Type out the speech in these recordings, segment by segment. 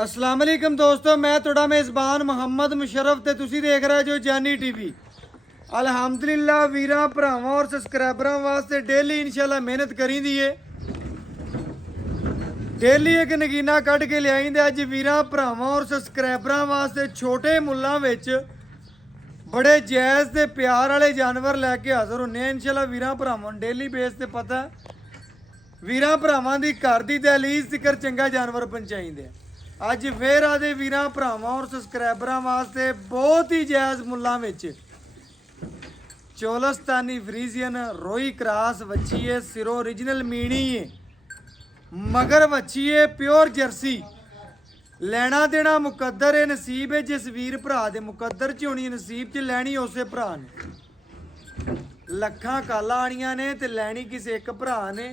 अस्सलाम वालेकुम दोस्तों, मैं थोड़ा मेज़बान मुहम्मद मुशर्रफ ते तुसी देख रहे जो जानी टीवी। अल्हम्दुलिल्लाह वीरां भरावां और सबसक्राइबरां वास्ते डेली इंशाल्लाह मेहनत करी दी है। डेली एक नगीना कट के लियाई दे। अज वीरां भरावां और सबसक्राइबरां वास्ते छोटे मुल्लां विच बड़े जायज़ ते प्यार वाले जानवर लैके हाज़र होने इंशाल्लाह। वीरां भरावां डेली बेस ते पता वीरां भरावां दी घर दी दहलीज तिकर चंगा जानवर पहुंचाइंदे। अज फिर आदे वीरां भरावां और सबसक्राइबरां वास्ते बहुत ही जायज़ मुल्लां विच चोलस्तानी फ्रीजियन रोई क्रास वच्छी है। सिरों ओरिजिनल मीणी है, मगर वच्छी है प्योर जर्सी। लेना देना मुकद्दर है, नसीब है जिस वीर भरा दे मुकद्दर च होनी, नसीब च लैनी उसे भरा ने। लखां काला आनियां ने ते लैनी किसे एक भरा ने।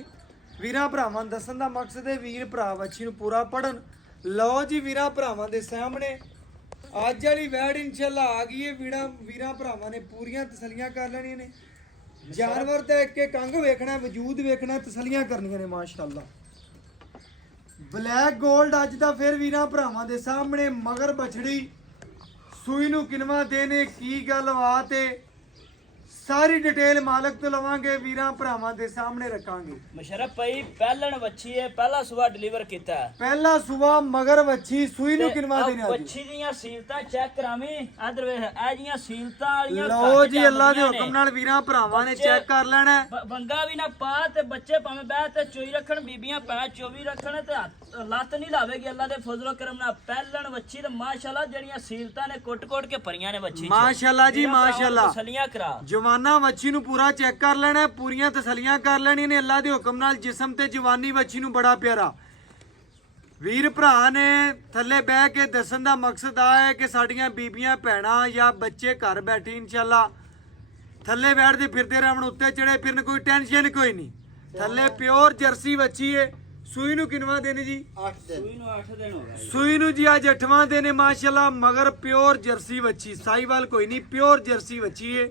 वीरां भरावां नूं दस्सण दा मकसद है वीर भरा वच्छी नूं पूरा पढ़न। लो जी वीरां भरावां दे सामने अज वाली वैड इंशाल्लाह आ गई है। वीरां भरावां ने पूरियां तसलियां कर लैनियां ने। जानवर दा एक एक अंग वेखना, वजूद वेखना, तसलियां करनियां ने माशाअल्लाह। ब्लैक गोल्ड अज दा फिर वीरां भरावां दे सामने मगर बछड़ी सूई नूं किनवा देने की गलबात है, सारी डिटेल मालक तो लवांगे, वीरां भरावां दे सामने रखांगे। मुशर्रफ भाई पहलन वच्छी है, पहला सुबह डिलीवर किया है। पहला सुबह मगर वच्छी सूई नूं किनवा देने आज वच्छी दियां सीलतां चेक करावी। इधर वे ए जियां सीलतां वालियां लो जी अल्लाह दे हुक्म नाल वीरां भरावां ने चेक कर लेना है। वंगा भी ना पा ते बच्चे भाਵੇਂ बैठ ते चोई रखण, बीबियां भैं चोवी रखण ते लत नहीं लावेगी अल्लाह दे फजलो करम नाल। पहलन वच्छी ते माशाअल्लाह जड़ियां सीलतां ने कोट-कोट के भरियां ने वच्छी माशाअल्लाह जी माशाअल्लाह। तसलियां करा जवाना वच्छी नूं पूरा चेक कर लेना है, पूरियां तसलियां कर लेनियां ने अल्लाह दे हुक्म नाल। जिस्म ते जवानी वच्छी नूं बड़ा प्यारा। वीर भरा ने थल्ले बह के दसन दा मकसद आ है कि साडियां बीबियां भैणां या बच्चे घर बैठे इंशाअल्लाह थल्ले बैठदे फिरदे रहण, उत्ते चढ़े फिरन, कोई टेंशन कोई नहीं। थल्ले प्योर जर्सी वच्छी है। सूई नूं किनवा दिन जी? 8 दिन हो गए। सूई नूं जी अज 8वां दिन है माशाअल्लाह। मगर प्योर जर्सी वच्छी, साहिवाल कोई नहीं, प्योर जर्सी वच्छी है।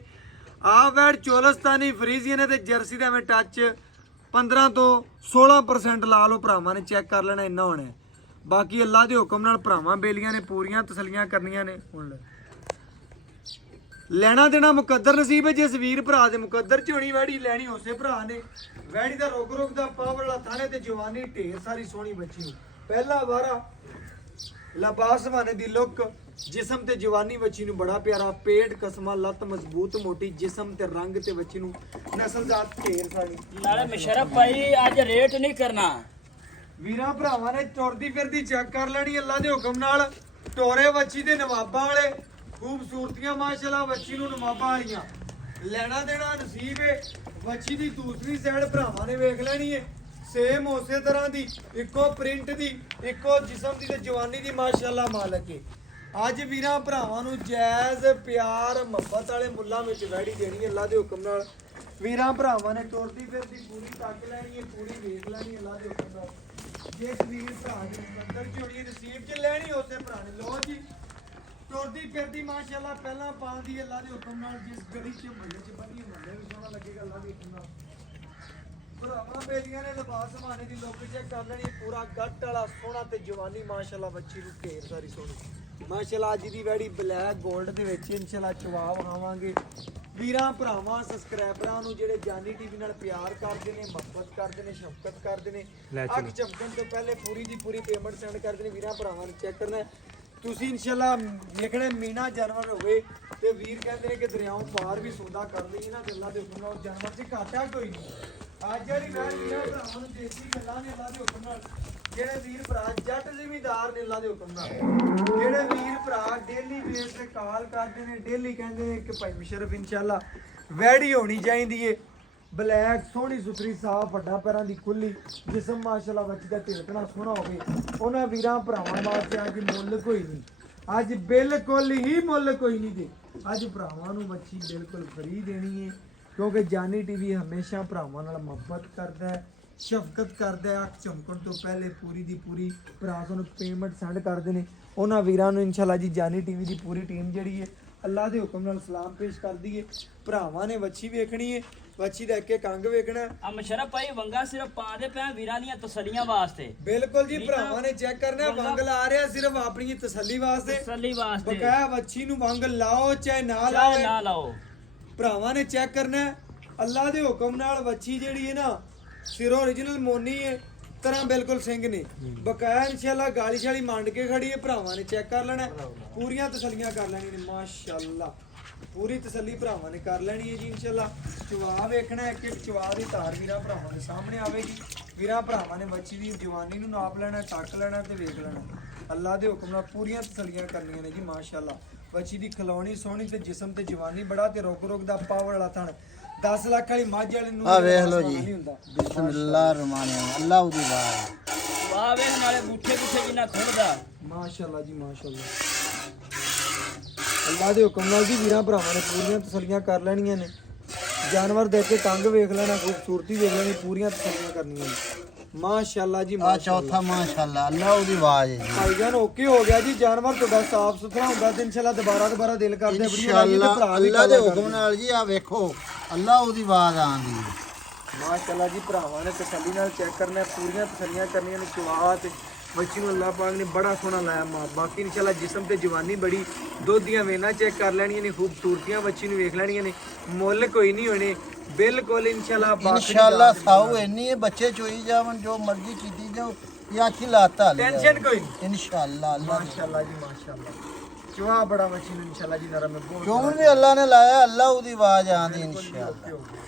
आ वैड चोलस्तानी फ्रीजियन है ते जर्सी दा में टच 15 तो 16% ला लो। भरावां ने चेक कर लेना, इन्ना होना है। बाकी अल्लाह दे हुक्म नाल भरावां बेलियां ने पूरियां तसलियां करनियां ने। हुण लेना देना मुकद्दर नसीब है जिस वीर भरा दे मुकद्दर च होनी। वैड़ी लैनी उसे भरा ने। वैड़ी दा रोग दा पावर वाला थाने ते जवानी ढेर सारी सोहनी बच्ची नूं। पहला वारा लबास वाने दी लुक, जिस्म ते जवानी बच्ची नूं बड़ा प्यारा। पेट कसमा, लत मजबूत मोटी, जिस्म ते रंग ते बच्ची नूं नस्लजात ढेर सारी। नाले मुशर्रफ भाई आज रेट नहीं करना। वीरां भरावां ने तुरदी फिरदी चेक कर लेनी अल्लाह दे हुक्म नाल। टोरे बच्ची दे नवाबां वाले खूबसूरतियां माशाअल्लाह बच्ची नूं नवाबां वालियां। लेना देना नसीब है। बच्ची दी दूसरी साइड भरावां ने वेख लेनी है, सेम उसे तरह दी, इको प्रिंट दी, इको जिस्म दी ते जवानी दी माशाअल्लाह मालक है। अज वीरां भरावां नूं जायज़ प्यार मुहब्बत वाले मुल्लां विच वैड़ी देनी है अल्लाह दे हुक्म नाल। वीरां भरावां ने तुरदी फिरदी पूरी तक लैनी है, पूरी वेख लैनी है अल्लाह दे हुक्म नाल। जिस वीर भरा दे मुकद्दर च होनी है, नसीब च लैनी उसे भरा ने। लो जी तुरदी फिरदी माशाअल्लाह पहला पांदी अल्लाह दे हुक्म नाल। जिस गली च महल्ले च बनी महल्ले भी सोहना लगेगा अल्लाह दे हुक्म नाल। भरावां बेलियां ने लिबास माने दी लुक चेक कर लेनी। पूरा गट वाला सोहना ते जवानी माशाअल्लाह बच्ची नूं ढेर सारी सोहनी माशाअल्लाह। अज दी वैड़ी ब्लैक गोल्ड दे विच इंशाअल्लाह चवा वहावांगे। वीरां भरावां सबसक्राइबरां नूं जेहड़े जानी टीवी नाल प्यार करदे ने, मुहब्बत करदे ने, शफकत करदे ने, अग झपकण तो पहले पूरी दी पूरी पेमेंट सेंड करदे ने। वीरां भरावां ने चेक करना तुसीं इंशाअल्लाह वेखणे मीना जानवर होवे ते वीर कहंदे ने कि दरियाओं पार भी सौदा कर लईए ना, अल्लाह दे हुक्म नाल जानवर च घाटा कोई नहीं। अज वाली वैड वीरां भरावां नूं देसी गल्लां ने अल्लाह दे हुक्म नाल। जेहड़े वीर भरा जट जिमीदार ने अल्लाह दे हुक्म नाल, जेहड़े वीर भरा डेली बेस ते कॉल करदे ने, डेली कहंदे ने कि भाई मुशर्रफ इंशाअल्लाह वैड़ी होनी चाहिदी है ब्लैक सोहनी सुथरी साफ हड्डां पैरां दी खुली, जिस्म माशाअल्लाह बच्ची दा ढिलकना सोहना होवे। उन्हां वीरां भरावां वास्ते अज मुੱਲ कोई नहीं, अज बिल्कुल ही मुੱਲ कोई नहीं दे। अज भरावां नूं बच्ची बिल्कुल फ्री देनी है, क्योंकि जानी टीवी हमेशा भरावां नाल मुहब्बत करदा है, शफकत करदा है। अख चमकण तो पहले पूरी दी पूरी भरा सानूं पेमेंट सेंड करदे ने। उन्हां वीरां नूं इंशाअल्लाह जी जानी टीवी दी पूरी टीम जिहड़ी है अल्लाह दे हुक्म नाल सलाम पेश करदी है। भरावां ने वच्छी वेखणी है, ਵੱਛੀ ਦਾ ਇੱਕ ਇੱਕ ਅੰਗ ਵੇਖਣਾ। ਆ ਮਸ਼ਰਫ ਭਾਈ ਵੰਗਾ ਸਿਰਫ ਪਾ ਦੇ ਪਿਆ ਵੀਰਾਂ ਦੀਆਂ ਤਸੱਲੀਆਂ ਵਾਸਤੇ। ਬਿਲਕੁਲ ਜੀ, ਠੀਕ ਆ। ਭਰਾਵਾਂ ਨੇ ਚੈੱਕ ਕਰਨਾ, ਵੰਗ ਲਾ ਰਿਹਾ ਸਿਰਫ ਆਪਣੀ ਤਸੱਲੀ ਵਾਸਤੇ। ਤਸੱਲੀ ਵਾਸਤੇ ਬਕਾਇਆ ਵੱਛੀ ਨੂੰ ਵੰਗ ਲਾਓ ਚਾਹੇ ਨਾ ਚਾਹੇ ਲਾਓ, ਨਾ ਲਾਓ, ਭਰਾਵਾਂ ਨੇ ਚੈੱਕ ਕਰਨਾ ਹੈ। ਅੱਲਾ ਦੇ ਹੁਕਮ ਨਾਲ ਵੱਛੀ ਜਿਹੜੀ ਹੈ ਨਾ ਸਿਰੋਂ origignal ਮੋਨੀ ਹੈ, ਤਰ੍ਹਾਂ ਬਿਲਕੁਲ ਸਿੰਘ ਨੇ। ਬਕਾਇਆ ਇਨਸ਼ਾਅੱਲਾ ਗਾਲੀ ਸ਼ਾਲੀ ਮੰਡ ਕੇ ਖੜੀ ਹੈ, ਭਰਾਵਾਂ ਨੇ ਚੈੱਕ ਕਰ ਲੈਣਾ, ਪੂਰੀਆਂ ਤਸੱਲੀਆਂ ਕਰ ਲੈਣੀਆਂ ਨੇ। ਮਾਸ਼ਾਅੱਲਾ ਪੂਰੀ ਤਸੱਲੀ ਭਰਾਵਾਂ ਨੇ ਕਰ ਲੈਣੀ ਹੈ ਜੀ ਇਨਸ਼ਾਅੱਲਾ। ਚਵਾ ਵੇਖਣਾ, ਇੱਕ ਇੱਕ ਚਵਾ ਦੀ ਧਾਰ ਵੀਰਾਂ ਭਰਾਵਾਂ ਦੇ ਸਾਹਮਣੇ ਆਵੇਗੀ। ਵੀਰਾਂ ਭਰਾਵਾਂ ਨੇ ਵੱਛੀ ਦੀ ਜਵਾਨੀ ਨੂੰ ਨਾਪ ਲੈਣਾ, ਟੱਕ ਲੈਣਾ ਤੇ ਵੇਖ ਲੈਣਾ। ਅੱਲਾ ਦੇ ਹੁਕਮ ਨਾਲ ਪੂਰੀਆਂ ਤਸੱਲੀਆਂ ਕਰਨੀਆਂ ਨੇ ਜੀ ਮਾਸ਼ਾਅੱਲਾ। ਵੱਛੀ ਦੀ ਖਿਲਾਉਣੀ ਸੋਹਣੀ ਤੇ ਜਿਸਮ ਤੇ ਜਵਾਨੀ ਬੜਾ ਤੇ ਰੁਕ ਰੁਕ ਦਾ ਪਾਵਰ ਵਾਲਾ ਥਣ। 10 ਲੱਖ ਵਾਲੀ ਮੱਝ ਵਾਲੇ ਨੂੰ ਆ ਵੇਖ ਲਓ ਜੀ, ਨਹੀਂ ਹੁੰਦਾ। ਬਿਸਮਿल्लाह रहमान रहीम, अल्लाह दी बात। ਵਾਹ ਵੇਖ ਨਾਲੇ ਬੂਠੇ ਬੂਠੇ ਜਿੰਨਾ ਖੁੱਲਦਾ। ਮਾਸ਼ਾਅੱਲਾ ਜੀ ਮਾਸ਼ਾਅੱਲਾ। ਅੱਲਾ ਦੇ ਹੁਕਮ ਨਾਲ ਜੀ ਵੀਰਾਂ ਭਰਾਵਾਂ ਨੇ ਪੂਰੀਆਂ ਤਸੱਲੀਆਂ ਕਰ ਲੈਣੀਆਂ ਨੇ। ਜਾਨਵਰ ਦੇਖ ਕੇ ਕੰਗ ਵੇਖ ਲੈਣਾ, ਖੂਬਸੂਰਤੀ ਵੇਖ ਲੈਣੀ, ਪੂਰੀਆਂ ਤਸੱਲੀਆਂ ਕਰਨੀਆਂ ਨੇ। ਮਾਸ਼ਾਅੱਲਾ ਜੀ आ ਮਾਸ਼ਾਅੱਲਾ। चौथा माशाअल्लाह, अल्लाह दी आवाज है जी। ਭਾਈਜਾਨ ਓਕੇ ਹੋ ਗਿਆ ਜੀ, ਜਾਨਵਰ ਤੁਹਾਡਾ ਸਾਫ ਸੁਥਰਾ ਹੁੰਦਾ ਤੇ ਇਨਸ਼ਾਅੱਲਾ ਦੁਬਾਰਾ ਦਿਲ ਕਰਦੇ ਵੀਡੀਓ ਲਾਈਏ ਤੇ इंशाअल्लाह ਭਰਾ ਵੀ अल्लाह दे ਕਾਲਾ हुक्म नाल जी, आ वेखो अल्लाह दी आवाज आंदी। ਮਾਸ਼ਾਅੱਲਾ ਜੀ ਭਰਾਵਾਂ ਨੇ ਤਸੱਲੀ ਨਾਲ ਚੈੱਕ ਕਰਨਾ, ਪੂਰੀਆਂ ਤਸੱਲੀਆਂ ਕਰਨੀਆਂ ਨੇ। ਚਵਾ ਤੇ ਬੱਚੀ ਨੂੰ ਅੱਲਾਹ ਪਾਕ ਨੇ ਬੜਾ ਸੋਹਣਾ ਲਾਇਆ ਮਾਂ। ਬਾਕੀ ਇਨਸ਼ਾਅੱਲਾ ਜਿਸਮ ਤੇ ਜਵਾਨੀ ਬੜੀ, ਦੁੱਧ ਦੀਆਂ ਵੇਨਾਂ ਚੈੱਕ ਕਰ ਲੈਣੀਆਂ ਨੇ, ਖੂਬਸੂਰਤੀਆਂ ਬੱਚੀ ਨੂੰ ਵੇਖ ਲੈਣੀਆਂ ਨੇ। ਮੁੱਲ ਕੋਈ ਨਹੀਂ ਹੋਣੇ ਬਿਲਕੁਲ ਇਨਸ਼ਾਅੱਲਾ। इंशाअल्लाह साऊ इन्नी है, बच्चे चोई जावन, जो मर्जी कीती जाओ, या खिलाता ले ਟੈਨਸ਼ਨ ਕੋਈ ਨਹੀਂ। इंशाअल्लाह। अल्लाह ਮਾਸ਼ਾਅੱਲਾ ਜੀ ਮਾਸ਼ਾਅੱਲਾ। ਚਵਾ ਬੜਾ ਬੱਚੀ ਨੂੰ ਇਨਸ਼ਾਅੱਲਾ ਜੀ ਨਰਮ ਹੈ ਬਹੁਤ। चोमन भी अल्लाह ने लाया, अल्लाह दी आवाज आंदी इंशाअल्लाह।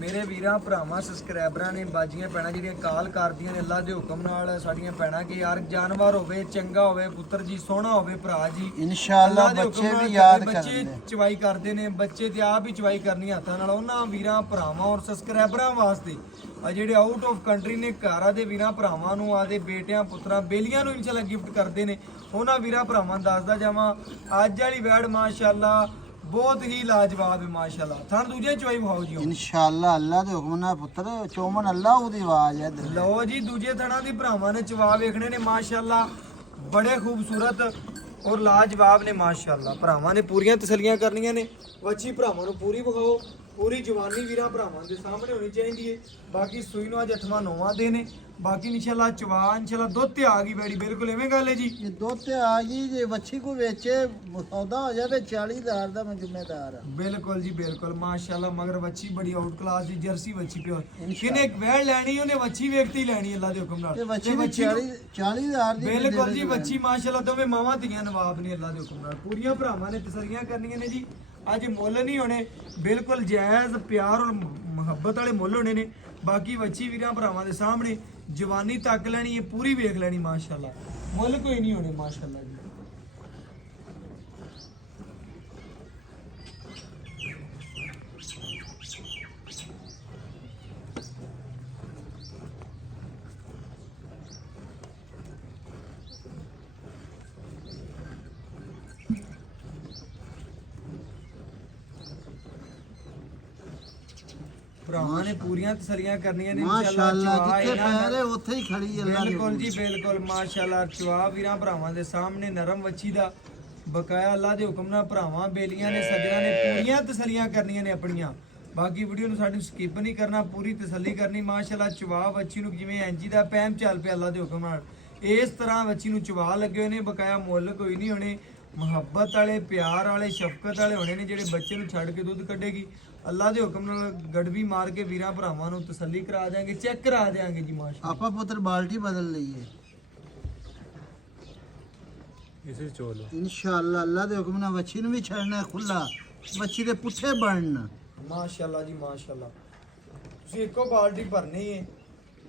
ਮੇਰੇ ਵੀਰਾਂ ਭਰਾਵਾਂ ਸਬਸਕ੍ਰਾਈਬਰਾਂ ਨੇ ਬਾਜੀਆਂ ਪੈਣਾ ਜਿਹੜੀਆਂ ਕਾਲ ਕਰਦੀਆਂ ਨੇ ਅੱਲਾ ਦੇ ਹੁਕਮ ਨਾਲ ਸਾਡੀਆਂ ਪੈਣਾ ਕਿ ਯਾਰ ਜਾਨਵਰ ਹੋਵੇ, ਚੰਗਾ ਹੋਵੇ, ਪੁੱਤਰ ਜੀ ਸੋਹਣਾ ਹੋਵੇ, ਭਰਾ ਜੀ इंशाअल्लाह ਅੱਲਾ ਦੇ ਹੁਕਮ बच्चे ਨਾਲ भी याद ਬੱਚੇ करते हैं। ਚਵਾਈ ਕਰਦੇ ਨੇ, ਬੱਚੇ ਤੇ ਆਪ ਹੀ ਚਵਾਈ ਕਰਨੀ ਹੱਥਾਂ ਨਾਲ। ਉਹਨਾਂ ਵੀਰਾਂ ਭਰਾਵਾਂ ਔਰ ਸਬਸਕ੍ਰਾਈਬਰਾਂ ਵਾਸਤੇ ਆ ਜਿਹੜੇ ਆਊਟ ਆਫ ਕੰਟਰੀ ਨੇ, ਘਰਾਂ ਦੇ ਵੀਰਾਂ ਭਰਾਵਾਂ ਨੂੰ, ਆਦੇ ਬੇਟਿਆਂ ਪੁੱਤਰਾਂ ਬੇਲੀਆਂ ਨੂੰ ਇਨਸ਼ਾਅੱਲਾ ਗਿਫਟ ਕਰਦੇ ਨੇ। ਉਹਨਾਂ ਵੀਰਾਂ ਭਰਾਵਾਂ ਨੂੰ ਦੱਸਦਾ ਜਾਵਾਂ ਅੱਜ ਵਾਲੀ ਵੈੜ ਮਾਸ਼ਾਅੱਲਾ ਬਹੁਤ ਹੀ ਲਾਜਵਾਬ ਹੈ ਮਾਸ਼ਾਅੱਲਾ। ਥਣ ਦੂਜੇ ਚਵਾਈ ਵਿਖਾਓ ਜੀ। इंशाअल्लाह अल्लाह दे हुक्म नाल पुत्र चोमन अल्लाह दी आवाज है। ਲਓ ਜੀ ਦੂਜੇ ਥਣਾਂ ਦੀ ਭਰਾਵਾਂ ਨੇ ਚਵਾ ਵੇਖਣੇ ਨੇ ਮਾਸ਼ਾਅੱਲਾ, ਬੜੇ ਖੂਬਸੂਰਤ ਔਰ ਲਾਜਵਾਬ ਨੇ ਮਾਸ਼ਾਅੱਲਾ। ਭਰਾਵਾਂ ਨੇ ਪੂਰੀਆਂ ਤਸੱਲੀਆਂ ਕਰਨੀਆਂ ਨੇ। ਵੱਛੀ ਭਰਾਵਾਂ ਨੂੰ ਪੂਰੀ ਵਿਖਾਓ, ਪੂਰੀ ਜਵਾਨੀ ਵੀਰਾਂ ਭਰਾਵਾਂ ਦੇ ਸਾਹਮਣੇ ਹੋਣੀ ਚਾਹੀਦੀ ਹੈ। ਬਾਕੀ ਸੂਈ ਨੂੰ ਅੱਜ 8ਵਾਂ 9ਵਾਂ ਦਿਨ ਹੈ। ਬਾਕੀ ਇਨਸ਼ਾਅੱਲਾ ਚਵਾ ਇਨਸ਼ਾਅੱਲਾ ਦੁੱਧ ਤੇ ਆ ਗਈ ਬੈੜੀ, ਬਿਲਕੁਲ ਐਵੇਂ ਗੱਲ ਹੈ ਜੀ। ये दो ते आ गई जे बच्ची को बेचे सौदा हो जाए 40,000 दा मैं जिम्मेदार हां। ਬਿਲਕੁਲ ਜੀ ਬਿਲਕੁਲ ਮਾਸ਼ਾਅੱਲਾ। ਮਗਰ ਵੱਛੀ ਬੜੀ ਆਊਟ ਕਲਾਸ ਦੀ ਜਰਸੀ ਵੱਛੀ ਪਿਓ। ਇਨਸ਼ਾਅੱਲਾ। ਕਿਨੇ ਇੱਕ ਵੈੜ ਲੈਣੀ ਉਹਨੇ ਵੱਛੀ ਵੇਖਤੀ ਲੈਣੀ ਅੱਲਾ ਦੇ ਹੁਕਮ ਨਾਲ। ਤੇ ਬੱਚੀ ਤੇ ਵੀ ਵੱਛੀ ਨੂੰ- 40,000 ਦੀ ਬਿਲਕੁਲ ਜੀ ਵੱਛੀ ਮਾਸ਼ਾਅੱਲਾ ਦੋਵੇਂ ਮਾਵਾਂ ਧੀਆਂ ਨਵਾਬ ਨੇ ਅੱਲਾ ਦੇ ਹੁਕਮ ਨਾਲ। ਪੂਰੀਆਂ ਭਰਾਵਾਂ ਨੇ ਤਸੱਲੀਆਂ ਕਰਨੀਆਂ ਨੇ ਜੀ। ਅੱਜ ਮੁੱਲ ਨਹੀਂ ਹੋਣੇ, ਬਿਲਕੁਲ ਜਾਇਜ਼ ਪਿਆਰ ਔਰ ਮੁਹੱਬਤ ਵਾਲੇ ਮੁੱਲ ਹੋਣੇ ਨੇ। ਬਾਕੀ ਵੱਛੀ ਵੀਰਾਂ ਭਰਾਵਾਂ ਦੇ ਸਾਹਮਣੇ ਜਵਾਨੀ ਤੱਕ ਲੈਣੀ ਹੈ, ਪੂਰੀ ਵੇਖ ਲੈਣੀ ਮਾਸ਼ਾਅੱਲਾ। ਮੁੱਲ ਕੋਈ ਨਹੀਂ ਹੋਣੇ ਮਾਸ਼ਾਅੱਲਾ ਜੀ। ਭਰਾਵਾਂ ਨੇ ਪੂਰੀਆਂ ਤਸੱਲੀਆਂ ਕਰਨੀਆਂ ਨੇ माशाअल्लाह ਚਵਾ जिथे ਇਹਨਾਂ पैर ਨਾਲ। है ਉੱਥੇ ਹੀ ਖੜੀ है अल्लाह ਬਿਲकुल ਜੀ ਬਿਲकुल ਮਾਸ਼ਾਅੱਲਾ। ਚਵਾ ਵੀਰਾਂ ਭਰਾਵਾਂ ਦੇ ਸਾਹਮਣੇ ਨਰਮ ਵੱਛੀ ਦਾ ਬਕਾਇਆ ਅੱਲਾ ਦੇ ਹੁਕਮ ਨਾਲ ਭਰਾਵਾਂ ਬੇਲੀਆਂ ਨੇ ਸੱਜਣਾ ਨੇ ਪੂਰੀਆਂ ਤਸੱਲੀਆਂ ਕਰਨੀਆਂ ਨੇ ਆਪਣੀਆਂ। ਬਾਕੀ ਵੀਡੀਓ ਨੂੰ ਸਾਡੀ ਸਕਿਪ ਨਹੀਂ ਕਰਨਾ, ਪੂਰੀ ਤਸੱਲੀ ਕਰਨੀ ਮਾਸ਼ਾਅੱਲਾ। ਚਵਾ ਵੱਛੀ ਨੂੰ ਜਿਵੇਂ ਐਂਜੀ ਦਾ ਪੈਮ ਚੱਲ ਪਿਆ ਅੱਲਾ ਦੇ ਹੁਕਮ ਨਾਲ, ਇਸ ਤਰ੍ਹਾਂ ਵੱਛੀ ਨੂੰ ਚਵਾ ਲੱਗੇ ਹੋਏ ਨੇ। ਬਕਾਇਆ ਮੁੱਲ ਕੋਈ ਨਹੀਂ ਹੋਣੇ, ਮੁਹੱਬਤ ਵਾਲੇ, ਪਿਆਰ ਵਾਲੇ, ਸ਼ਫਕਤ ਵਾਲੇ ਹੋਣੇ ਨੇ ਜਿਹੜੇ ਬੱਚੇ ਨੂੰ ਛੱਡ ਕੇ ਦੁੱਧ ਕੱਢੇਗੀ। ਅੱਲਾ ਦੇ ਹੁਕਮ ਨਾਲ ਗੜਵੀ ਮਾਰ ਕੇ ਵੀਰਾਂ ਭਰਾਵਾਂ ਨੂੰ ਤਸੱਲੀ ਕਰਾ ਦਿਆਂਗੇ, ਚੈੱਕ ਕਰਾ ਦਿਆਂਗੇ ਜੀ ਮਾਸ਼ਾਅੱਲਾ। आपा पुत्र बाल्टी बदल लईए इंशाअल्लाह। अल्लाह दे हुक्म नाल बच्ची नु भी छड़ना खुला, बच्ची दे पुट्ठे बनना। ਮਾਸ਼ਾਅੱਲਾ ਜੀ ਮਾਸ਼ਾਅੱਲਾ। ਤੁਸੀਂ ਇੱਕੋ ਬਾਲਟੀ ਭਰਨੀ ਹੈ,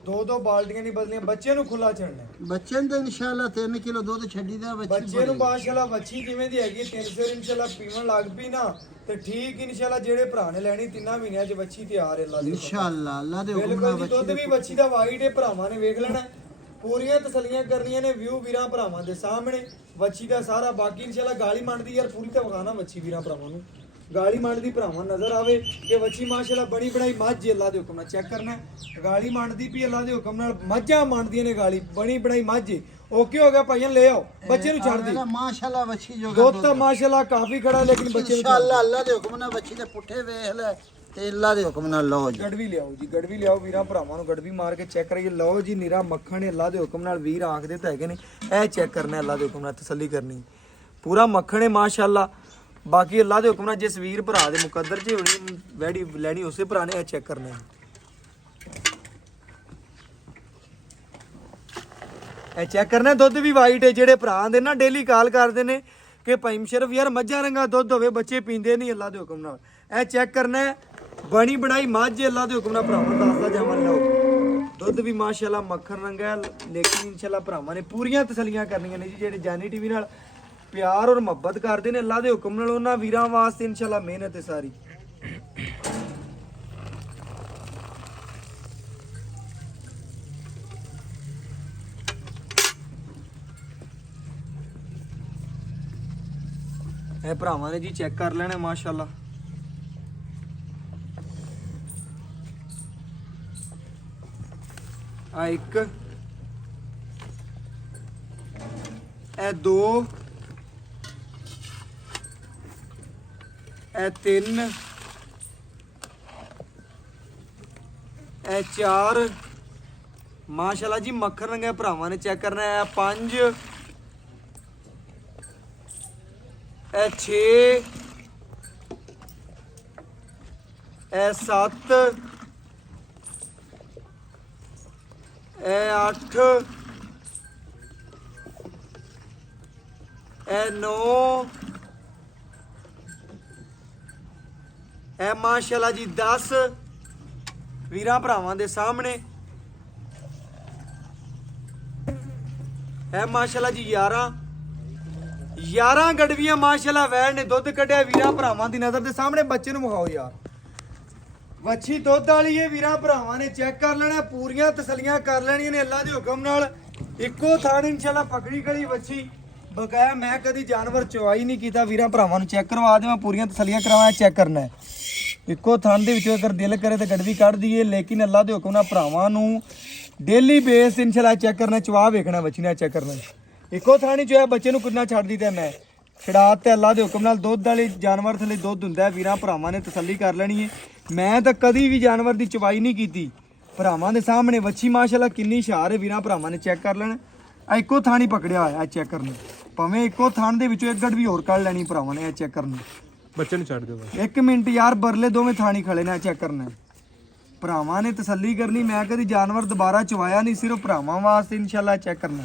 ਦੋ ਬਾਲਟੀਆਂ ਨਹੀਂ ਬਦਲੀਆਂ। ਬੱਚੇ ਨੂੰ ਖੁੱਲਾ ਛੱਡਣਾ ਹੈ। बच्चे तो इंशाअल्लाह 3 किलो दूध छड़ी दा ਬੱਚੇ ਨੂੰ ਮਾਸ਼ਾਅੱਲਾ ਵੱਛੀ ਜਿਵੇਂ ਦੀ ਹੈਗੀ 3 ਸਿਰ ਇਨਸ਼ਾਅੱਲਾ ਪੀਵਣ ਲੱਗ ਪਈ ਨਾ ਤੇ ਠੀਕ ਇਨਸ਼ਾਅੱਲਾ। ਜਿਹੜੇ ਭਰਾ ਨੇ ਲੈਣੀ 3 ਮਹੀਨਿਆਂ 'ਚ ਵੱਛੀ ਤਿਆਰ ਹੈ ਅੱਲਾ ਦੇ ਹੁਕਮ ਨਾਲ। इंशाअल्लाह। अल्लाह दे हुक्म ਬਿਲकुਲ नाल ਜੀ ਦੁੱਧ ਵੀ ਵੱਛੀ ਦਾ ਵਾਈਟ ਹੈ, ਭਰਾਵਾਂ ਨੇ ਵੇਖ ਲੈਣਾ। ਪੂਰੀਆਂ ਤਸੱਲੀਆਂ ਕਰਨੀਆਂ ਨੇ ਵਿਊ ਵੀਰਾਂ ਭਰਾਵਾਂ ਦੇ ਸਾਹਮਣੇ ਵੱਛੀ ਦਾ ਸਾਰਾ। ਬਾਕੀ ਇਨਸ਼ਾਅੱਲਾ ਗਾਲੀ ਮੰਡਦੀ ਯਾਰ ਪੂਰੀ ਤਾਂ ਵਿਖਾਣਾ ਵੱਛੀ ਵੀਰਾਂ ਭਰਾਵਾਂ ਨੂੰ। ਗਾਲੀ ਮੰਡ ਦੀ ਭਰਾਵਾਂ ਨਜ਼ਰ ਆਵੇ ਕਿ ਬੱਚੀ ਮਾਸ਼ਾਅੱਲਾ ਬਣੀ ਬਣਾਈ ਮੱਝ ਜੀ, ਅੱਲਾ ਦੇ ਹੁਕਮ ਨਾਲ ਚੈੱਕ ਕਰਨਾ ਗਾਲੀ ਮੰਡਦੀ ਵੀ ਅੱਲਾ ਦੇ ਹੁਕਮ ਨਾਲ ਮੱਝਾਂ ਮੰਡਦੀਆਂ ਨੇ ਗਾਲੀ ਬਣੀ ਬਣਾਈ ਮੱਝ ਜੀ। ਓਕੇ ਹੋ ਗਿਆ ਭਾਈਆਂ, ਲੈ ਆਓ ਬੱਚੇ ਨੂੰ ਛੱਡ ਦੇ। ਮਾਸ਼ਾਅੱਲਾ ਬੱਚੀ ਜੋ ਦੁੱਧ ਤਾਂ ਮਾਸ਼ਾਅੱਲਾ ਕਾਫੀ ਖੜਾ ਲੇਕਿਨ ਬੱਚੇ ਨੂੰ ਇਨਸ਼ਾਅੱਲਾ ਅੱਲਾ ਦੇ ਹੁਕਮ ਨਾਲ ਬੱਚੀ ਦੇ ਪੁੱਠੇ ਵੇਖ ਲੈ ਤੇ ਅੱਲਾ ਦੇ ਹੁਕਮ ਨਾਲ ਲਓ ਜੀ। ਗੜਵੀ ਲਿਆਓ ਜੀ, ਗੜਵੀ ਲਿਆਓ ਵੀਰਾਂ ਭਰਾਵਾਂ ਨੂੰ ਗੜਵੀ ਮਾਰ ਕੇ ਚੈੱਕ ਕਰਾਈਏ। ਲਓ ਜੀ ਨੀਰਾ ਮੱਖਣ ਅੱਲਾ ਦੇ ਹੁਕਮ ਨਾਲ ਵੀਰ ਆਖਦੇ ਤਾਂ ਹੈਗੇ ਨੇ, ਇਹ ਚੈੱਕ ਕਰਨਾ ਅੱਲਾ ਦੇ ਹੁਕਮ ਨਾਲ ਤਸੱਲੀ ਕਰਨੀ। ਪੂਰਾ ਮੱਖਣ ਹੈ ਮਾਸ਼ਾਅੱਲਾ। ਬਾਕੀ ਅੱਲਾ ਦੇ ਹੁਕਮ ਨਾਲ ਜਿਸ ਵੀਰ ਭਰਾ ਦੇ ਮੁਕੱਦਰ 'ਚ ਹੋਣੀ ਵੈੜੀ ਲੈਣੀ ਉਸੇ ਭਰਾ ਨੇ ਇਹ ਚੈੱਕ ਕਰਨਾ ਹੈ। ਇਹ ਚੈੱਕ ਕਰਨਾ ਦੁੱਧ ਵੀ ਵਾਈਟ ਹੈ। ਜਿਹੜੇ ਭਰਾ ਆਂਦੇ ਨਾ ਡੇਲੀ ਕਾਲ ਕਰਦੇ ਨੇ ਕਿ ਭਾਈ ਮੁਸ਼ਰਫ ਯਾਰ ਮੱਝਾਂ ਰੰਗਾ ਦੁੱਧ ਹੋਵੇ ਬੱਚੇ ਪੀਂਦੇ ਨਹੀਂ ਅੱਲਾ ਦੇ ਹੁਕਮ ਨਾਲ, ਇਹ ਚੈੱਕ ਕਰਨਾ ਹੈ। ਬਣੀ ਬਣਾਈ ਮੱਝ ਅੱਲਾ ਦੇ ਹੁਕਮ ਨਾਲ ਭਰਾਵਾਂ ਦੱਸਦਾ ਜਾਵਾਂ। ਲਓ ਦੁੱਧ ਵੀ ਮਾਸ਼ਾਅੱਲਾ ਮੱਖਣ ਰੰਗਾ ਹੈ, ਲੇਕਿਨ ਇਨਸ਼ਾਅੱਲਾ ਭਰਾਵਾਂ ਨੇ ਪੂਰੀਆਂ ਤਸੱਲੀਆਂ ਕਰਨੀਆਂ ਨੇ ਜੀ। ਜਿਹੜੇ ਜਾਨੀ ਟੀਵੀ ਨਾਲ ਪਿਆਰ ਔਰ ਮੁਹੱਬਤ ਕਰਦੇ ਨੇ ਅੱਲਾ ਦੇ ਹੁਕਮ ਨਾਲ, ਉਹਨਾਂ ਵੀਰਾਂ ਵਾਸਤੇ ਇਨਸ਼ਾਅੱਲਾ ਮਿਹਨਤ ਹੈ ਸਾਰੀ। ਇਹ ਭਰਾਵਾਂ ਨੇ ਜੀ ਚੈੱਕ ਕਰ ਲੈਣਾ ਮਾਸ਼ਾਅੱਲਾ। ਆ ਇੱਕ, ਇਹ ਦੋ, ਇਹ ਤਿੰਨ, ਇਹ ਚਾਰ ਮਾਸ਼ਾਅੱਲਾ ਜੀ ਮੱਖਣ ਰੰਗਾ ਭਰਾਵਾਂ ਨੇ ਚੈੱਕ ਕਰਨਾ ਹੈ। ਪੰਜ, ਇਹ 6, ਇਹ 7, ਇਹ 8, ਇਹ 9, ਇਹ ਮਾਸ਼ਾਅੱਲਾ ਜੀ 10 ਵੀਰਾਂ ਭਰਾਵਾਂ ਦੇ ਸਾਹਮਣੇ, ਇਹ ਮਾਸ਼ਾਅੱਲਾ ਜੀ 11 ਗੜਵੀਆਂ ਮਾਸ਼ਾਅੱਲਾ ਵੈੜ ਨੇ ਦੁੱਧ ਕੱਢਿਆ ਵੀਰਾਂ ਭਰਾਵਾਂ ਦੀ ਨਜ਼ਰ ਦੇ ਸਾਹਮਣੇ। ਬੱਚੇ ਨੂੰ ਵਿਖਾਓ ਯਾਰ, ਵੱਛੀ ਦੁੱਧ ਵਾਲੀ ਹੈ ਵੀਰਾਂ ਭਰਾਵਾਂ ਨੇ ਚੈੱਕ ਕਰ ਲੈਣਾ, ਪੂਰੀਆਂ ਤਸੱਲੀਆਂ ਕਰ ਲੈਣੀਆਂ ਨੇ ਅੱਲਾ ਦੇ ਹੁਕਮ ਨਾਲ। ਇੱਕੋ ਥਾਣ ਇਨਸ਼ਾਅੱਲਾ ਪਕੜੀ ਗਲੀ ਵੱਛੀ ਬਕਾਇਆ। ਮੈਂ ਕਦੀ ਜਾਨਵਰ ਚਵਾਈ ਨਹੀਂ ਕੀਤਾ, ਵੀਰਾਂ ਭਰਾਵਾਂ ਨੂੰ ਚੈੱਕ ਕਰਵਾ ਦੇਵਾਂ, ਪੂਰੀਆਂ ਤਸੱਲੀਆਂ ਕਰਵਾਇਆ, ਚੈੱਕ ਕਰਨਾ ਹੈ। ਇੱਕੋ ਥਾਂ ਦੇ ਵਿੱਚੋਂ ਅਗਰ ਦਿਲ ਕਰੇ ਤਾਂ ਗੜਵੀ ਕੱਢ ਦਈਏ, ਲੇਕਿਨ ਅੱਲਾ ਦੇ ਹੁਕਮ ਨਾਲ ਭਰਾਵਾਂ ਨੂੰ ਡੇਲੀ ਬੇਸ ਇਨਸ਼ਾਅੱਲਾ ਚੈੱਕ ਕਰਨਾ, ਚਵਾ ਵੇਖਣਾ ਵੱਛੀ ਨਾਲ ਚੈੱਕ ਕਰਨਾ। ਇੱਕੋ ਥਾਣੀ ਜੋ ਹੈ ਬੱਚੇ ਨੂੰ ਕਿੰਨਾ ਛੱਡਦੀ ਤੇ ਮੈਂ ਛੜਾ ਤੇ ਅੱਲਾ ਦੇ ਹੁਕਮ ਨਾਲ ਦੁੱਧ ਵਾਲੇ ਜਾਨਵਰ ਥੱਲੇ ਦੁੱਧ ਹੁੰਦਾ ਹੈ। ਵੀਰਾਂ ਭਰਾਵਾਂ ਨੇ ਤਸੱਲੀ ਕਰ ਲੈਣੀ ਹੈ। ਮੈਂ ਤਾਂ ਕਦੀ ਵੀ ਜਾਨਵਰ ਦੀ ਚਵਾਈ ਨਹੀਂ ਕੀਤੀ, ਭਰਾਵਾਂ ਦੇ ਸਾਹਮਣੇ ਵੱਛੀ ਮਾਸ਼ਾਅੱਲਾ ਕਿੰਨੀ ਹੁਸ਼ਿਆਰ ਹੈ ਵੀਰਾਂ ਭਰਾਵਾਂ ਨੇ ਚੈੱਕ ਕਰ ਲੈਣਾ। ਆ ਇੱਕੋ ਥਾਣੀ ਪਕੜਿਆ ਹੋਇਆ ਚੈੱਕ ਕਰਨਾ, ਭਾਵੇਂ ਇੱਕੋ ਥਾਣ ਦੇ ਵਿੱਚੋਂ ਇੱਕ ਗੜ ਵੀ ਹੋਰ ਕੱਢ ਲੈਣੀ ਭਰਾਵਾਂ ਨੇ ਇਹ ਚੈੱਕ ਕਰਨਾ। ਬੱਚੇ ਨੂੰ ਛੱਡ ਦਿਓ ਬਸ। 1 ਮਿੰਟ ਯਾਰ, ਬਰਲੇ ਦੋਵੇਂ ਥਾਣੀ ਖੜੇ ਨੇ ਚੈੱਕ ਕਰਨਾ। ਭਰਾਵਾਂ ਨੇ ਤਸੱਲੀ ਕਰਨੀ, ਮੈਂ ਕਦੀ ਜਾਨਵਰ ਦੁਬਾਰਾ ਚਵਾਇਆ ਨਹੀਂ, ਸਿਰਫ ਭਰਾਵਾਂ ਵਾਸਤੇ ਇਨਸ਼ਾਅੱਲਾ ਚੈੱਕ ਕਰਨਾ।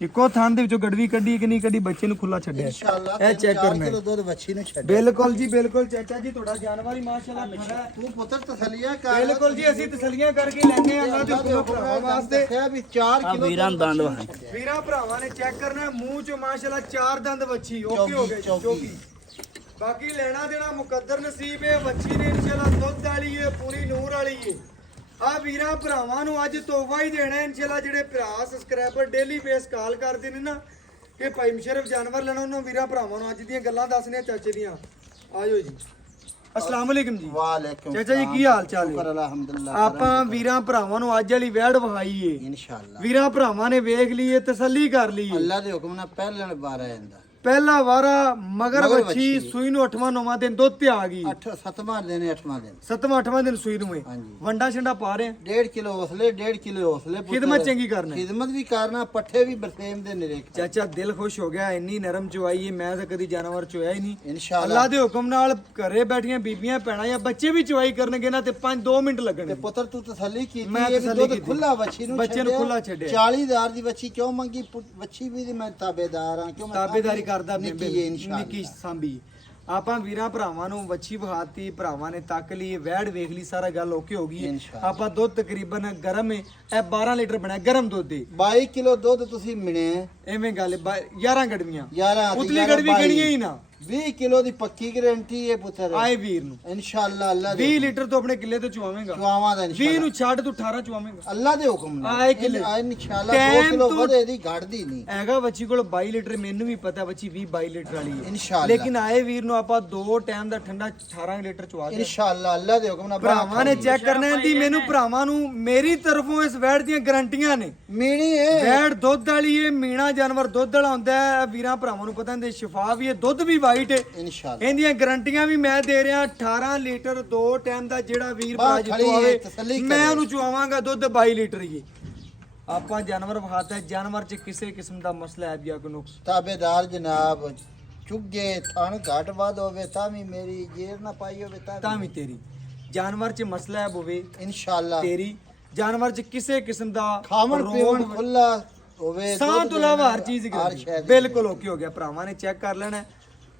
ਇੱਕੋ ਥਾਂ ਦੇ ਵਿੱਚੋਂ ਗੜਵੀ ਕੱਢੀ ਕਿ ਨਹੀਂ ਕੱਢੀ, ਬੱਚੇ ਨੂੰ ਖੁੱਲਾ ਛੱਡਿਆ ਇਨਸ਼ਾਅੱਲਾ ਇਹ ਚੈੱਕ ਕਰਨਾ ਹੈ। ਦੁੱਧ ਬੱਚੀ ਨੂੰ ਛੱਡ। ਬਿਲਕੁਲ ਜੀ ਬਿਲਕੁਲ ਚਾਚਾ ਜੀ, ਤੁਹਾਡਾ ਜਾਨਵਰ ਹੀ ਮਾਸ਼ਾਅੱਲਾ ਖੜਾ ਹੈ। ਤੂੰ ਪੁੱਤਰ ਤਸੱਲੀਆਂ ਕਰ। ਬਿਲਕੁਲ ਜੀ, ਅਸੀਂ ਤਸੱਲੀਆਂ ਕਰਕੇ ਲੈਣੇ ਆ ਅੱਲਾ ਦੇ ਹੁਕਮ ਭਰਾਵਾਂ ਵਾਸਤੇ। ਦੱਸਿਆ ਵੀ 4 ਆ ਕਿਲੋ ਵੀਰਾਂ ਨੂੰ ਦੰਦ ਵਹਾਈ। ਵੀਰਾਂ ਭਰਾਵਾਂ ਨੇ ਚੈੱਕ ਕਰਨਾ ਹੈ, ਮੂੰਹ ਚੋਂ ਮਾਸ਼ਾਅੱਲਾ 4 ਦੰਦ ਵੱਛੀ ਓਕੇ ਹੋ ਗਏ ਚੌਕੀ। ਬਾਕੀ ਲੈਣਾ ਦੇਣਾ ਮੁਕੱਦਰ ਨਸੀਬ ਹੈ। ਵੱਛੀ ਨੇ ਇਨਸ਼ਾਅੱਲਾ ਦੁੱਧ ਵਾਲੀ ਹੈ, ਪੂਰੀ ਨੂਰ ਵਾਲੀ ਹੈ। ਆ ਵੀਰਾਂ ਭਰਾਵਾਂ ਨੂੰ ਅੱਜ ਤੋਹਫਾ ਹੀ ਦੇਣਾ ਇਨਸ਼ਾਅੱਲਾ। ਜਿਹੜੇ ਭਰਾ ਸਬਸਕ੍ਰਾਈਬਰ ਡੇਲੀ ਬੇਸ ਕਾਲ ਕਰਦੇ ਨੇ ਨਾ ਕਿ ਭਾਈ ਮੁਸ਼ਰਫ ਜਾਨਵਰ ਲੈਣਾ, ਉਹਨਾਂ ਵੀਰਾਂ ਭਰਾਵਾਂ ਨੂੰ ਅੱਜ ਦੀਆਂ ਗੱਲਾਂ ਦੱਸਣੀਆਂ ਚਾਚੇ ਦੀਆਂ। ਆਜੋ ਜੀ, अस्सलाम वालेकुम जी। वालेकुम चाचा जी की हाल चाल शुक्र है? अल्हम्दुलिल्लाह। ਆਪਾਂ ਵੀਰਾਂ ਭਰਾਵਾਂ ਨੂੰ ਅੱਜ ਵਾਲੀ ਵੈੜ ਵਹਾਈ ਏ, इंशाअल्लाह ਵੀਰਾਂ ਭਰਾਵਾਂ ਨੇ ਵੇਖ ਲਈਏ, ਤਸੱਲੀ ਕਰ ਲਈ। अल्लाह दे हुक्म नाल पहले 12 आंदा ਪਹਿਲਾ ਵਾਰਾ ਮਗਰ ਮਗਰ ਵੱਛੀ ਵੱਛੀ। ਸੂਈ ਨੂੰ 8ਵਾਂ 9ਵਾਂ ਦਿਨ ਦੁੱਧ ਤੇ ਆ ਗਈ। 8 7ਵਾਂ दिन 8वां दिन 7ਵਾਂ 8ਵਾਂ ਦਿਨ ਸੂਈ ਨੂੰ ਹੈ। ਹਾਂਜੀ। ਵੰਡਾ ਛੰਡਾ ਪਾ ਰਹੇ 1.5 किलो हौसले 1.5 किलो हौसले पुत्र। ਖਿਦਮਤ ਚੰਗੀ ਕਰਨਾ ਹੈ। खिदमत भी करना, पट्ठे भी बरसेम दे निरे। ਚਾਚਾ ਦਿਲ ਖੁਸ਼ ਹੋ ਗਿਆ, ਇੰਨੀ ਨਰਮ ਚਵਾਈ ਹੈ। ਮੈਂ ਤਾਂ ਕਦੀ ਜਾਨਵਰ ਚੋਇਆ ਹੀ ਨਹੀਂ। इंशाअल्लाह ਅੱਲਾ ਦੇ ਹੁਕਮ ਨਾਲ ਘਰੇ ਬੈਠੀਆਂ ਬੀਬੀਆਂ ਭੈਣਾਂ ਜਾਂ ਬੱਚੇ ਵੀ ਚਵਾਈ ਕਰਨਗੇ ਨਾ ਤੇ 2 ਮਿੰਟ ते ਲੱਗਣਗੇ। पुत्र तू तसल्ली की मैं तसल्ली कीती। खुला बच्ची नु बच्चे नु खुला छड्डिया। 40000 दी बच्ची क्यों मंगी? बच्ची भी मैं ताबेदार हां, क्यों मैं ਤਾਬੇਦਾਰੀ ਕਰਦਾ निक्की ਬੇਬੇ है इंशाअल्लाह। ਨਿੱਕੀ ਸਾਂਭੀ। ਆਪਾਂ ਵੀਰਾਂ ਭਰਾਵਾਂ ਨੂੰ ਵੱਛੀ ਵਹਾਤੀ, ਭਰਾਵਾਂ ਨੇ ਤੱਕ ਲਈ, ਵੈੜ ਵੇਖ ਲਈ, ਸਾਰਾ ਗੱਲ ਓਕੇ ਹੋ ਗਈ ਹੈ। इंशाअल्लाह। ਆਪਾਂ ਦੁੱਧ ਤਕਰੀਬਨ ਗਰਮ ਹੈ, ਇਹ 12 ਲੀਟਰ ਬਣਿਆ ਗਰਮ ਦੁੱਧ ਹੈ। 22 किलो दूध तुसी मिने ਐਵੇਂ ਗੱਲ 11 ਗੜਵੀਆਂ 11 ਉਤਲੀ ਗੜਵੀ ਗਣੀਆਂ ਹੀ ਨਾ। 20 ਕਿਲੋ ਦੀ ਪੱਕੀ ਗਾਰੰਟੀ ਹੈ ਪੁੱਤਰ ਆਏ ਵੀਰ ਨੂੰ ਇਨਸ਼ਾਅੱਲਾ ਅੱਲਾ ਦੇ 20 ਲੀਟਰ ਤੋਂ ਆਪਣੇ ਕਿੱਲੇ ਤੋਂ ਚੁਆਵੇਂਗਾ ਚੁਆਵਾਂ ਦਾ 20 ਇਨਸ਼ਾਅੱਲਾ ਨੂੰ ਛੱਡ ਤੂੰ 18 ਚੁਆਵੇਂਗਾ ਅੱਲਾ ਦੇ ਹੁਕਮ ਨਾਲ ਆਏ ਕਿੱਲੇ। ਇਨਸ਼ਾਅੱਲਾ 2 ਟਾਈਮ ਕਿਲੋ ਤੋਂ- ਵਧੇ ਦੀ ਘੜਦੀ ਨਹੀਂ ਹੈਗਾ ਬੱਚੀ ਕੋਲ 22 ਲੀਟਰ ਮੈਨੂੰ ਵੀ ਪਤਾ ਬੱਚੀ 22 ਲੀਟਰ ਵਾਲੀ ਹੈ ਇਨਸ਼ਾਅੱਲਾ। ਲੇਕਿਨ ਆਏ ਵੀਰ ਨੂੰ ਆਪਾਂ 2 ਟਾਈਮ ਦਾ ਠੰਡਾ 18 ਲੀਟਰ ਚੁਆ ਦੇ ਇਨਸ਼ਾਅੱਲਾ ਅੱਲਾ ਦੇ ਹੁਕਮ ਨਾਲ ਭਰਾਵਾਂ ਨੇ ਚੈੱਕ ਕਰਨਾ ਦੀ ਮੈਨੂੰ ਭਰਾਵਾਂ ਨੂੰ ਮੇਰੀ ਤਰਫੋਂ ਇਸ ਵੈੜ ਦੀਆਂ ਗਰੰਟੀਆਂ ਨੇ ਮੀਣੀ ਹੈ ਵੈੜ ਦੁੱਧ ਵਾਲੀ ਏ ਮੀਣਾ ਜਾਨਵਰ ਦੁੱਧ ਵਾਲਾ ਹੁੰਦਾ ਹੈ ਵੀਰਾਂ ਭਰਾਵਾਂ ਨੂੰ ਪਤਾ ਹੁੰਦੇ ਸ਼ਿਫਾ ਵੀ ਹੈ ਦੁੱਧ ਵੀ ਵਾਈਟ ਹੈ ਇਨਸ਼ਾਅੱਲਾ ਇਹਦੀਆਂ ਗਰੰਟੀਆਂ ਵੀ ਮੈਂ ਦੇ ਰਿਹਾ 18 ਲੀਟਰ 2 ਟਾਈਮ ਦਾ ਜਿਹੜਾ ਵੀਰ ਬਾਹਰ ਭਰਾ ਖੜੀ ਜਿੱਤੂ ਹੈ, ਆਵੇ ਤਸੱਲੀ ਮੈਂ ਕਰੇ। ਉਹਨੂੰ ਚੁਆਵਾਂਗਾ ਦੁੱਧ 22 ਲੀਟਰ ਹੀ ਆਪਾਂ ਜਾਨਵਰ ਵਿਖਾਤਾ ਹੈ, ਜਾਨਵਰ 'ਚ ਕਿਸੇ ਕਿਸਮ ਦਾ ਮਸਲਾ ਹੈ ਵੀ ਆ ਕੋਈ ਨੁਕਸ ਤਾਬੇਦਾਰ ਜਨਾਬ ਚੁੱਗੇ ਥਣ ਘਾਟ ਵੱਧ ਹੋਵੇ ਤਾਂ ਵੀ ਮੇਰੀ ਜੇਰ ਨਾ ਪਾਈ ਹੋਵੇ ਤਾਂ ਵੀ ਤੇਰੀ ਜਾਨਵਰ 'ਚ ਮਸਲਾ ਹੈ ਹੋਵੇ ਇਨਸ਼ਾਅੱਲਾ ਤੇਰੀ ਜਾਨਵਰ 'ਚ ਕਿਸੇ ਕਿਸਮ ਦਾ ਖਾਵਣ ਰੋਗ ਪੀਵਣ ਖੁੱਲਾ ਹੋਵੇ ਸਾਹ ਦੁੱਧ ਤੋਂ ਇਲਾਵਾ ਹਰ ਦੇਣਾ, ਚੀਜ਼ ਹਰ ਸ਼ੈ ਦੀ। ਬਿਲਕੁਲ ਓਕੇ ਹੋ ਗਿਆ ਭਰਾਵਾਂ ਨੇ ਚੈੱਕ ਕਰ ਲੈਣਾ ਹੈ,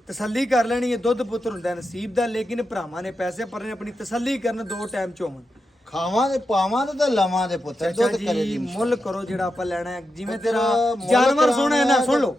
ਤਸੱਲੀ ਕਰ ਲੈਣੀ ਹੈ ਦੁੱਧ ਪੁੱਤਰ ਹੁੰਦਾ ਨਸੀਬ ਦਾ ਲੇਕਿਨ ਭਰਾਵਾਂ ਨੇ ਪੈਸੇ ਭਰਨੇ ਆਪਣੀ ਤਸੱਲੀ ਕਰਨ 2 ਟਾਈਮ ਚੋਵਣ ਖਾਵਾਂ ਦੇ ਪਾਵਾਂ ਦੇ ਤੇ ਲਵਾਂ ਦੇ ਪੁੱਤਰ ਚਾਚਾ ਦੁੱਧ ਕਰੇ ਜੀ ਦੀ ਮੁੱਲ ਕਰੋ ਜਿਹੜਾ ਆਪਾਂ ਲੈਣਾ ਹੈ ਜਿਵੇਂ ਪੁੱਤਰ, ਤੇਰਾ ਮੁੱਲ ਜਾਨਵਰ ਸੋਹਣਾ ਹੈ ਨਾ ਕਰਾਉਣਾ ਸੁਣ ਲਓ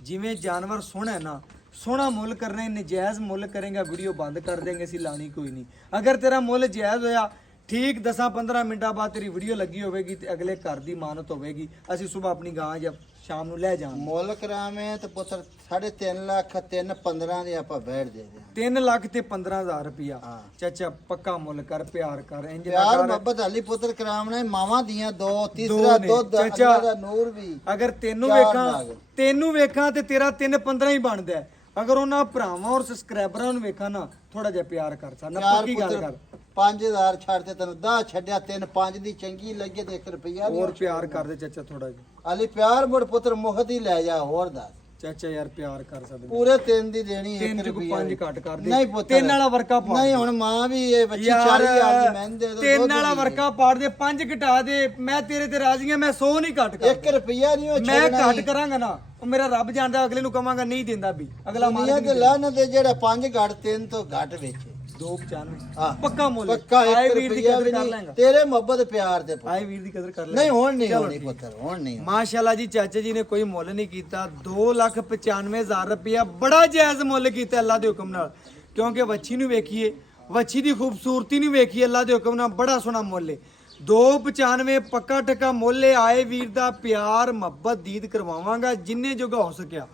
ਜਿਵੇਂ ਜਾਨਵਰ ਸੋਹਣਾ ਹੈ ਨਾ ਸੋਹਣਾ ਮੁੱਲ ਕਰਨਾ ਹੈ ਨਜਾਇਜ਼ ਮੁੱਲ ਕਰੇਗਾ ਵੀਡੀਓ ਬੰਦ ਕਰ ਦੇਂਗੇ ਅਸੀਂ ਲਾਣੀ ਕੋਈ ਨਹੀਂ ਅਗਰ ਤੇਰਾ ਮੁੱਲ ਜਾਇਜ਼ ਹੋਇਆ ਠੀਕ 10-15 ਮਿੰਟਾਂ ਬਾਅਦ ਤੇਰੀ ਵੀਡੀਓ ਲੱਗੀ ਹੋਵੇਗੀ ਤੇ ਅਗਲੇ ਘਰ ਦੀ ਮਾਨਤ ਹੋਵੇਗੀ ਅਸੀਂ ਸਵੇਰ ਆਪਣੀ ਗਾਂ ਜਾਂ ਸ਼ਾਮ ਨੂੰ ਲੈ ਜਾਵਾਂਗੇ ਮੁੱਲ ਕਰਾਵੇਂ ਤੇ ਪੁੱਤਰ 3.5 ਲੱਖ 3.15 ਦੇ ਆਪਾਂ ਬੈਠ ਦੇ ਦੇ 3 ਲੱਖ ਤੇ 15,000 ਰੁਪਿਆ ਹਾਂ। ਚਾਚਾ ਪੱਕਾ ਮੁੱਲ ਕਰ ਪਿਆਰ ਕਰ ਇੰਜ ਨਾ ਪਿਆਰ ਕਰ ਮੁਹੱਬਤ ਹਾਲੀ ਪੁੱਤਰ ਕਰਾਵਣਾ ਮਾਵਾਂ ਦੀਆਂ 2 ਦੋ ਤੀਸਰਾ ਨੇ। ਦੁੱਧ ਚਾਚਾ, ਅੱਲਾ ਦਾ ਨੂਰ ਵੀ ਅਗਰ ਤੈਨੂੰ ਚਾਰ ਵੇਖਾਂ ਨਾਗ। ਤੈਨੂੰ ਵੇਖਾਂ ਤੇ ਤੇਰਾ 3-15 ਹੀ ਬਣਦਾ ਹੈ। ਅਗਰ ਉਹਨਾਂ ਭਰਾਵਾਂ ਔਰ ਸਬਸਕ੍ਰਾਈਬਰਾਂ ਨੂੰ ਵੇਖਾਂ ਨਾ ਥੋੜਾ ਜਿਹਾ ਪਿਆਰ ਕਰ ਸਾਨਾ ਪਿਆਰ ਪੱਕੀ ਗੱਲ ਕਰ 5000 ਛੱਡ ਤੇ ਤੈਨੂੰ 10 ਛੱਡਿਆ 3-5 ਦੀ ਚੰਗੀ ਲੱਗੇ ਤੇ 1 ਰੁਪਿਆ ਨਹੀਂ ਹੋਰ ਪਿਆਰ ਕਰ ਦੇ ਚਾਚਾ ਥੋੜਾ ਜਿਹਾ ਹਾਲੀ ਪਿਆਰ ਮੁੜ ਪੁੱਤਰ ਮੁਹਤ ਹੀ ਲੈ ਜਾ ਹੋਰ ਦੱਸ ਚਾਚਾ ਯਾਰ ਪਿਆਰ ਕਰ ਸਕਦੇ ਪੂਰੇ 3 ਦੀ ਦੇਣੀ 1 3 ਚ ਰੁਪਿਆ 5 ਘੱਟ ਕਰ ਦੇ ਨਹੀਂ ਪੁੱਤਰ 3 ਵਾਲਾ ਵਰਕਾ ਪਾ ਨਹੀਂ ਹੁਣ ਮਾਂ ਵੀ ਇਹ ਬੱਚੀ ਯਾਰ 40000 ਦੀ ਮਹਿੰਦੇ ਦੇ 3 ਵਾਲਾ ਵਰਕਾ ਪਾੜ ਦੇ 5 ਘਟਾ ਦੇ ਮੈਂ ਤੇਰੇ ਤੇ ਰਾਜ਼ੀ ਹਾਂ ਮੈਂ 100 ਨਹੀਂ ਘੱਟ ਕਰ 1 ਰੁਪਿਆ ਨਹੀਂ ਉਹ ਮੈਂ ਛੱਡਣਾ ਘੱਟ ਕਰਾਂਗਾ ਨਾ ਉਹ ਮੇਰਾ ਰੱਬ ਜਾਣਦਾ ਅਗਲੇ ਨੂੰ ਕਵਾਂਗਾ ਨਹੀਂ ਦਿੰਦਾ ਵੀ ਅਗਲਾ ਦੁਨੀਆ ਮਾਲਕ ਤੇ ਲਾਹਨਤ ਦੇ ਜਿਹੜਾ 5 ਘੱਟ 3 ਤੋਂ ਘੱਟ ਵੇਚੇ 295 ਹਾਂ। ਪੱਕਾ ਮੁੱਲ ਪੱਕਾ ਆਏ 1 ਵੀਰ ਦੀ ਰੁਪਿਆ ਕਦਰ ਵੀ ਕਰ ਨਹੀਂ ਲੈਂਗਾ ਤੇਰੇ ਮੁਹੱਬਤ ਪਿਆਰ ਦੇ ਪੁੱਤ। ਆਏ ਵੀਰ ਦੀ ਕਦਰ ਕਰ ਲੈ ਨਹੀਂ ਹੁਣ ਨਹੀਂ ਹੋਣੀ ਪੁੱਤਰ ਹੁਣ ਨਹੀਂ ਹੋਣੀ। ਮਾਸ਼ਾਅੱਲਾ ਜੀ ਚਾਚਾ ਜੀ ਨੇ ਕੋਈ ਮੁੱਲ ਨਹੀਂ ਕੀਤਾ 2,95,000 ਰੁਪਇਆ ਬੜਾ ਜਾਇਜ਼ ਮੁੱਲ ਕੀਤਾ ਅੱਲਾ ਦੇ ਹੁਕਮ ਨਾਲ ਕਿਉਂਕਿ ਵੱਛੀ ਨੂੰ ਵੇਖੀਏ ਵੱਛੀ ਦੀ ਖੂਬਸੂਰਤੀ ਨੂੰ ਵੇਖੀਏ ਅੱਲਾ ਦੇ ਹੁਕਮ ਨਾਲ ਬੜਾ ਸੋਹਣਾ ਮੁੱਲ ਹੈ 295 ਪੱਕਾ ਟੱਕਾ ਮੁੱਲ ਹੈ ਆਏ ਵੀਰ ਦਾ ਪਿਆਰ ਮੁਹੱਬਤ ਦੀਦ ਕਰਵਾਵਾਂਗਾ ਜਿੰਨੇ ਜੋਗਾ ਹੋ ਸਕਿਆ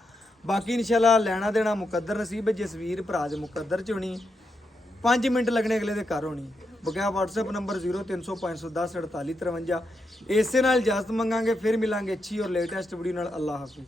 ਬਾਕੀ ਇਨਸ਼ਾਅੱਲਾ ਲੈਣਾ ਦੇਣਾ ਮੁਕੱਦਰ ਨਸੀਬ ਹੈ ਜਿਸ ਵੀਰ ਭਰਾ ਦੇ ਮੁਕੱਦਰ ਚ ਹੋਣੀ 5 ਮਿੰਟ ਲੱਗਣੇ ਅਗਲੇ ਦੇ ਘਰ ਹੋਣੀ ਬਗਿਆ WhatsApp ਨੰਬਰ 0305104853 ਇਸੇ ਨਾਲ ਇਜਾਜ਼ਤ ਮੰਗਾਂਗੇ ਫਿਰ ਮਿਲਾਂਗੇ ਅੱਛੀ ਔਰ ਲੇਟੈਸਟ ਵੀਡੀਓ ਨਾਲ ਅੱਲਾਹ ਹਾਫਿਜ਼